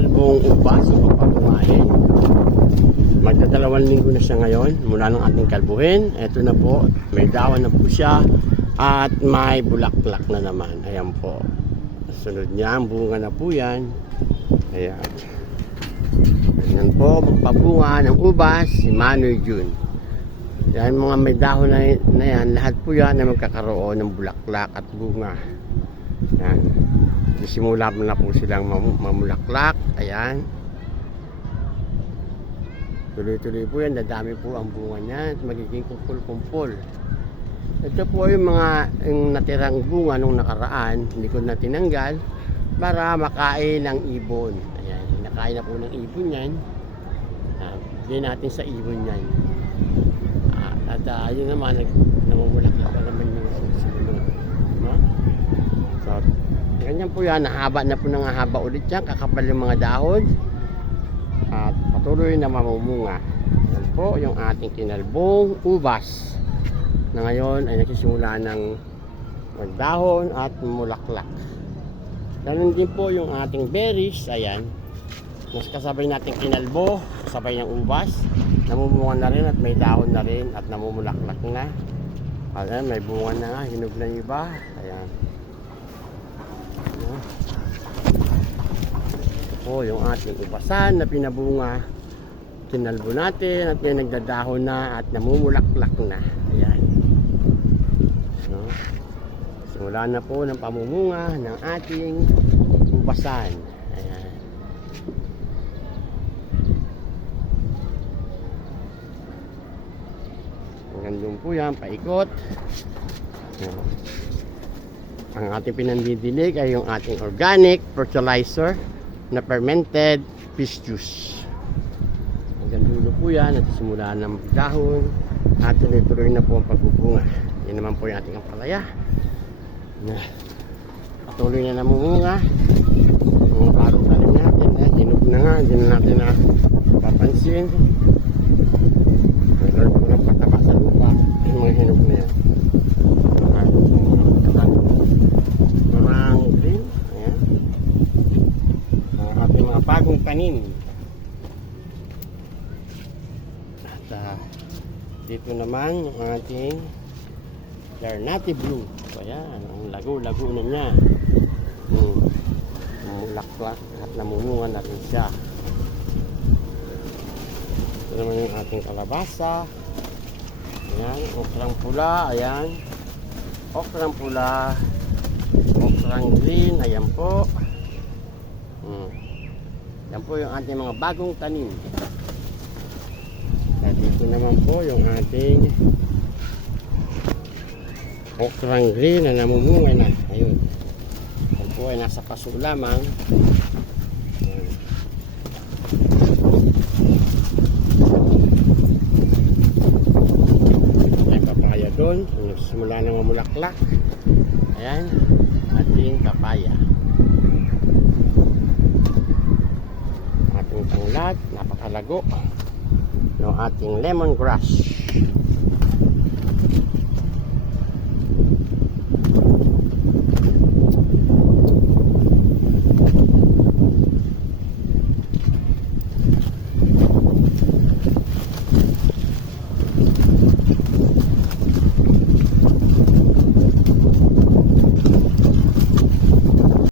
kinalbong ubas o pagpatumain. Magdadalawang linggo na siya ngayon mula ng ating kalbuhin. Ito na po, may dawan na po siya at may bulaklak na naman. Ayan po. Sunod niya, ang bunga na po yan. Ayan. Ayan po, magpabunga ng ubas si Manoy June. Yan mga may dahon na, na yan, lahat po yan na magkakaroon ng bulaklak at bunga. Yan. Simula na po silang mamu- mamulaklak. Ayan. Tuloy-tuloy po yan, dadami po ang bunga niya at magiging kumpul-kumpul. Ito po yung mga yung natirang bunga nung nakaraan, hindi ko na tinanggal para makain ng ibon. Ayan, nakain na po ng ibon yan. Ah, Bigyan natin sa ibon yan. Ah, at uh, yun naman, nag, namumulaklak pa naman yung susunod. Diba? So, ganyan po yan, nahaba na po ng haba ulit yan, kakapal yung mga dahon. At patuloy na mamumunga. Yan po yung ating kinalbong ubas na ngayon ay nagsisimula ng magdahon at mulaklak. Ganun din po yung ating berries, ayan. Mas kasabay natin kinalbo, sabay ng ubas. Namumunga na rin at may dahon na rin at namumulaklak na. Ayan, may bunga na nga, hinog na yung iba. Ayan. Po yung ating ubasan na pinabunga. Kinalbo natin at may nagdadahon na at namumulaklak na. Ayan. No? Simula na po ng pamumunga ng ating ubasan. Ayan. Hanggang po yan, paikot. Ang ating pinandidilig ay yung ating organic fertilizer na fermented fish juice. Hanggang dulo po yan at simula ng dahon at tuloy-tuloy na po ang pagbubunga. Yan naman po yung ating ampalaya. Na patuloy na namumunga. Mga parang talim natin. Eh, hinog na nga. Hindi na natin na papansin. Meron po ng pataba sa lupa. Yung mga hinog na yan. Mga katang marang green. Ayan. Ang ating tanim. At ah, dito naman yung ating Larnati Blue. So, ayan, ang lago-lago na niya. Hmm. Mulaklak at namumunga na rin siya. Ito naman yung ating kalabasa. Ayan, okrang pula. Ayan. Okrang pula. Okrang green. Ayan po. Yan po yung ating mga bagong tanim. At dito naman po yung ating okrang green na namumunga na. Ayun. Yan po ay nasa paso lamang. Ayan papaya doon. Simula na mamulaklak. Ayan. Ating papaya. Napakalago. Yung ating lemongrass.